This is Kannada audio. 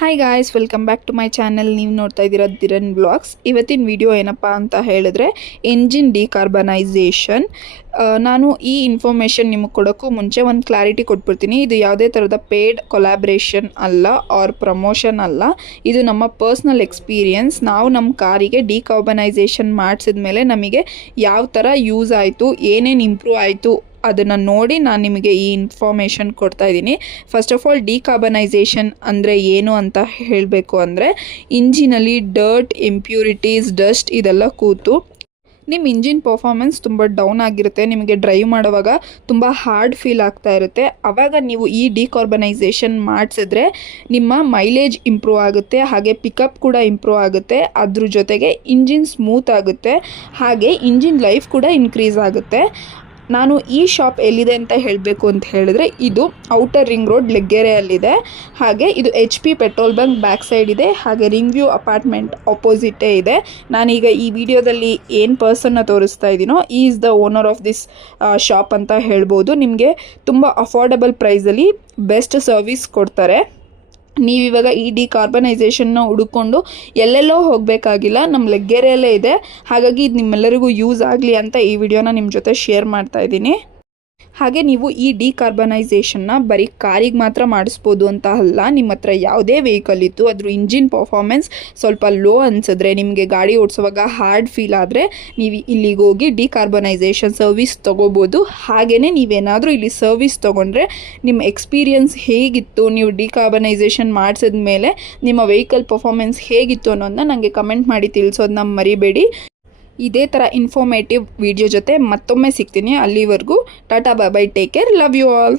Hi guys, welcome back to my channel. ನೀವು ನೋಡ್ತಾ ಇದ್ದೀರಾ ದಿರನ್ ಬ್ಲಾಗ್ಸ್. ಇವತ್ತಿನ ವಿಡಿಯೋ ಏನಪ್ಪ ಅಂತ ಹೇಳಿದ್ರೆ ಎಂಜಿನ್ ಡಿಕಾರ್ಬನೈಸೇಷನ್. ನಾನು ಈ ಇನ್ಫಾರ್ಮೇಷನ್ ನಿಮಗೆ ಕೊಡೋಕ್ಕೂ ಮುಂಚೆ ಒಂದು ಕ್ಲಾರಿಟಿ ಕೊಟ್ಬಿಡ್ತೀನಿ. ಇದು ಯಾವುದೇ ಥರದ ಪೇಯ್ಡ್ ಕೊಲಾಬ್ರೇಷನ್ ಅಲ್ಲ ಆರ್ ಪ್ರಮೋಷನ್ ಅಲ್ಲ. ಇದು ನಮ್ಮ ಪರ್ಸ್ನಲ್ ಎಕ್ಸ್ಪೀರಿಯನ್ಸ್. ನಾವು ನಮ್ಮ ಕಾರಿಗೆ ಡಿಕಾರ್ಬನೈಸೇಷನ್ ಮಾಡಿಸಿದ ಮೇಲೆ ನಮಗೆ ಯಾವ ಥರ ಯೂಸ್ ಆಯಿತು, ಏನೇನು ಇಂಪ್ರೂವ್ ಆಯಿತು ಅದನ್ನು ನೋಡಿ ನಾನು ನಿಮಗೆ ಈ ಇನ್ಫಾರ್ಮೇಷನ್ ಕೊಡ್ತಾ ಇದ್ದೀನಿ. ಫಸ್ಟ್ ಆಫ್ ಆಲ್ ಡಿಕಾರ್ಬನೈಸೇಷನ್ ಅಂದರೆ ಏನು ಅಂತ ಹೇಳಬೇಕು ಅಂದರೆ, ಇಂಜಿನಲ್ಲಿ ಡರ್ಟ್, ಇಂಪ್ಯೂರಿಟೀಸ್, ಡಸ್ಟ್ ಇದೆಲ್ಲ ಕೂತು ನಿಮ್ಮ ಇಂಜಿನ್ ಪರ್ಫಾರ್ಮೆನ್ಸ್ ತುಂಬ ಡೌನ್ ಆಗಿರುತ್ತೆ. ನಿಮಗೆ ಡ್ರೈವ್ ಮಾಡುವಾಗ ತುಂಬ ಹಾರ್ಡ್ ಫೀಲ್ ಆಗ್ತಾ ಇರುತ್ತೆ. ಆವಾಗ ನೀವು ಈ ಡಿಕಾರ್ಬನೈಸೇಷನ್ ಮಾಡಿಸಿದ್ರೆ ನಿಮ್ಮ ಮೈಲೇಜ್ ಇಂಪ್ರೂವ್ ಆಗುತ್ತೆ, ಹಾಗೆ ಪಿಕಪ್ ಕೂಡ ಇಂಪ್ರೂವ್ ಆಗುತ್ತೆ. ಅದ್ರ ಜೊತೆಗೆ ಇಂಜಿನ್ ಸ್ಮೂತ್ ಆಗುತ್ತೆ, ಹಾಗೆ ಇಂಜಿನ್ ಲೈಫ್ ಕೂಡ ಇನ್ಕ್ರೀಸ್ ಆಗುತ್ತೆ. ನಾನು ಈ ಶಾಪ್ ಎಲ್ಲಿದೆ ಅಂತ ಹೇಳಬೇಕು ಅಂತ ಹೇಳಿದ್ರೆ, ಇದು ಔಟರ್ ರಿಂಗ್ ರೋಡ್ ಲೆಗ್ಗೆರೆಯಲ್ಲಿದೆ. ಹಾಗೆ ಇದು HP petrol bunk back side ಇದೆ, ಹಾಗೆ ರಿಂಗ್ ವ್ಯೂ ಅಪಾರ್ಟ್ಮೆಂಟ್ ಆಪೋಸಿಟೇ ಇದೆ. ನಾನೀಗ ಈ ವಿಡಿಯೋದಲ್ಲಿ ಏನು ಪರ್ಸನ್ನ ತೋರಿಸ್ತಾ ಇದ್ದೀನೋ is the owner of this shop ಅಂತ ಹೇಳ್ಬೋದು. ನಿಮಗೆ ತುಂಬ ಅಫೋರ್ಡಬಲ್ ಪ್ರೈಸಲ್ಲಿ ಬೆಸ್ಟ್ ಸರ್ವಿಸ್ ಕೊಡ್ತಾರೆ. ನೀವಿವಾಗ ಈ ಡಿಕಾರ್ಬನೈಸೇಷನ್ನ ಹುಡುಕೊಂಡು ಎಲ್ಲೆಲ್ಲೋ ಹೋಗಬೇಕಾಗಿಲ್ಲ, ನಮ್ಮ ಲೆಗ್ಗೆರೆಯಲ್ಲೇ ಇದೆ. ಹಾಗಾಗಿ ಇದು ನಿಮ್ಮೆಲ್ಲರಿಗೂ ಯೂಸ್ ಆಗಲಿ ಅಂತ ಈ ವಿಡಿಯೋನ ನಿಮ್ಮ ಜೊತೆ ಶೇರ್ ಮಾಡ್ತಾ ಇದ್ದೀನಿ. ಹಾಗೆ ನೀವು ಈ ಡಿಕಾರ್ಬನೈಸೇಷನ್ನ ಬರೀ ಕಾರಿಗೆ ಮಾತ್ರ ಮಾಡಿಸ್ಬೋದು ಅಂತ ಅಲ್ಲ. ನಿಮ್ಮ ಹತ್ರ ಯಾವುದೇ ವೆಹಿಕಲ್ ಇತ್ತು, ಅದ್ರ ಇಂಜಿನ್ ಪರ್ಫಾರ್ಮೆನ್ಸ್ ಸ್ವಲ್ಪ ಲೋ ಅನಿಸಿದ್ರೆ, ನಿಮಗೆ ಗಾಡಿ ಓಡಿಸುವಾಗ ಹಾರ್ಡ್ ಫೀಲ್ ಆದರೆ ನೀವು ಇಲ್ಲಿಗೆ ಹೋಗಿ ಡಿಕಾರ್ಬನೈಸೇಷನ್ ಸರ್ವಿಸ್ ತೊಗೋಬೋದು. ಹಾಗೆಯೇ ನೀವೇನಾದರೂ ಇಲ್ಲಿ ಸರ್ವಿಸ್ ತೊಗೊಂಡ್ರೆ ನಿಮ್ಮ ಎಕ್ಸ್ಪೀರಿಯನ್ಸ್ ಹೇಗಿತ್ತು, ನೀವು ಡಿಕಾರ್ಬನೈಸೇಷನ್ ಮಾಡಿಸಿದ ಮೇಲೆ ನಿಮ್ಮ ವೆಹಿಕಲ್ ಪರ್ಫಾರ್ಮೆನ್ಸ್ ಹೇಗಿತ್ತು ಅನ್ನೋದನ್ನ ನನಗೆ ಕಮೆಂಟ್ ಮಾಡಿ ತಿಳಿಸೋದನ್ನ ಮರಿಬೇಡಿ. ಇದೇ ಥರ ಇನ್ಫಾರ್ಮೇಟಿವ್ ವಿಡಿಯೋ ಜೊತೆ ಮತ್ತೊಮ್ಮೆ ಸಿಗ್ತೀನಿ. ಅಲ್ಲಿವರೆಗೂ tata, bye bye, take care, love you all.